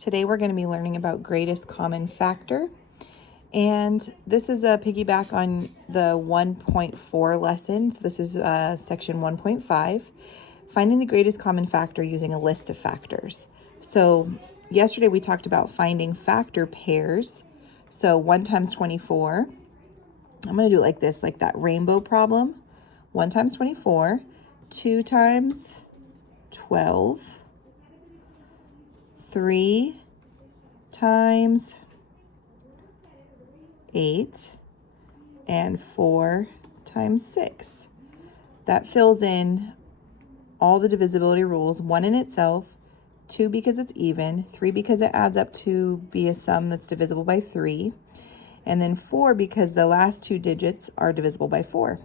Today we're going to be learning about greatest common factor, and this is a piggyback on the 1.4 lesson. So this is section 1.5, finding the greatest common factor using a list of factors. So yesterday we talked about finding factor pairs. So 1 times 24, I'm going to do it like this, like that rainbow problem. 1 times 24, 2 times 12, 3 times 8, and 4 times 6. That fills in all the divisibility rules, 1 in itself, 2 because it's even, 3 because it adds up to be a sum that's divisible by 3, and then 4 because the last 2 digits are divisible by 4.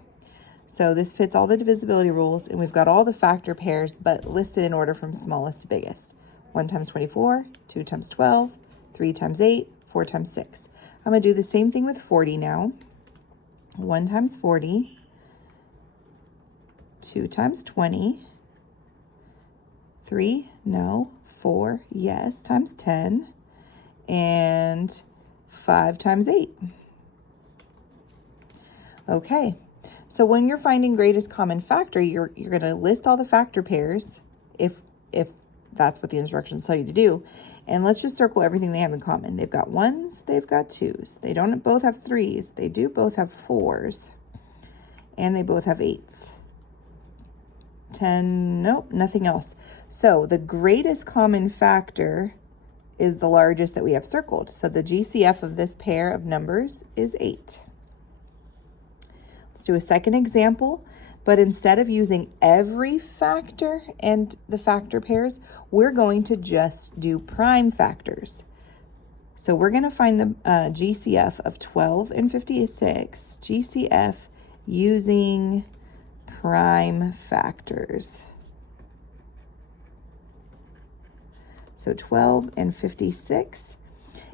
So this fits all the divisibility rules, and we've got all the factor pairs, but listed in order from smallest to biggest. 1 times 24, 2 times 12, 3 times 8, 4 times 6. I'm going to do the same thing with 40 now. 1 times 40, 2 times 20, 3, no, 4, yes, times 10, and 5 times 8. Okay, so when you're finding greatest common factor, you're going to list all the factor pairs if that's what the instructions tell you to do. And let's just circle everything they have in common. They've got 1s, they've got 2s. They don't both have 3s. They do both have 4s. And they both have 8s. 10, nope, nothing else. So the greatest common factor is the largest that we have circled. So the GCF of this pair of numbers is 8. Let's do a second example. But instead of using every factor and the factor pairs, we're going to just do prime factors. So we're going to find the GCF of 12 and 56, GCF using prime factors. So 12 and 56.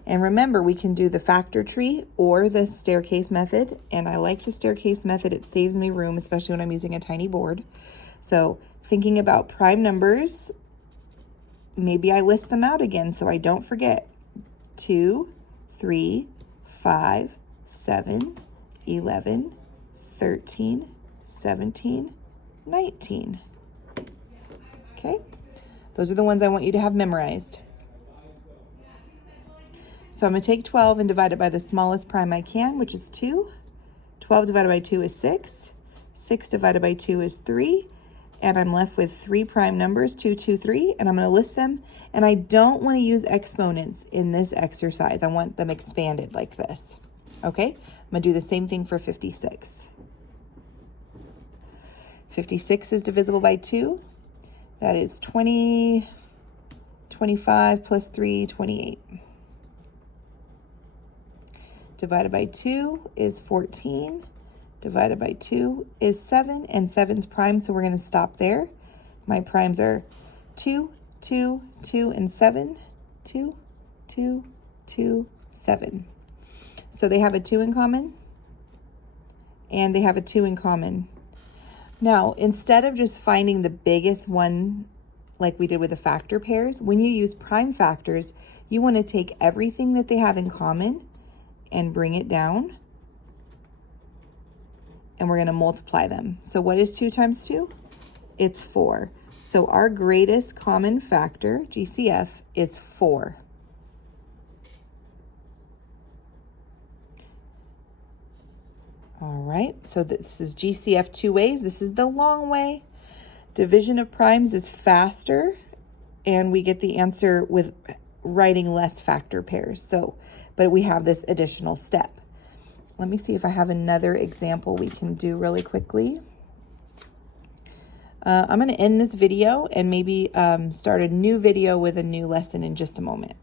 And remember, we can do the factor tree or the staircase method. And I like the staircase method. It saves me room, especially when I'm using a tiny board. So thinking about prime numbers, maybe I list them out again so I don't forget. 2, 3, 5, 7, 11, 13, 17, 19. Okay, those are the ones I want you to have memorized. So I'm going to take 12 and divide it by the smallest prime I can, which is 2. 12 divided by 2 is 6. 6 divided by 2 is 3. And I'm left with 3 prime numbers, 2, 2, 3. And I'm going to list them. And I don't want to use exponents in this exercise. I want them expanded like this. Okay? I'm going to do the same thing for 56. 56 is divisible by 2. That is 20, 25 plus 3, 28. Divided by 2 is 14. Divided by 2 is 7, and 7's prime, so we're going to stop there. My primes are 2, 2, 2, and 7. 2, 2, 2, 7. So they have a 2 in common, and they have a 2 in common. Now, instead of just finding the biggest one like we did with the factor pairs, when you use prime factors, you want to take everything that they have in common and bring it down, and we're going to multiply them. So what is 2 times 2? It's 4. So our greatest common factor, GCF, is 4. All right, so this is GCF 2 ways. This is the long way. Division of primes is faster, and we get the answer with writing less factor pairs. So, but we have this additional step. Let me see if I have another example we can do really quickly. I'm going to end this video and maybe start a new video with a new lesson in just a moment.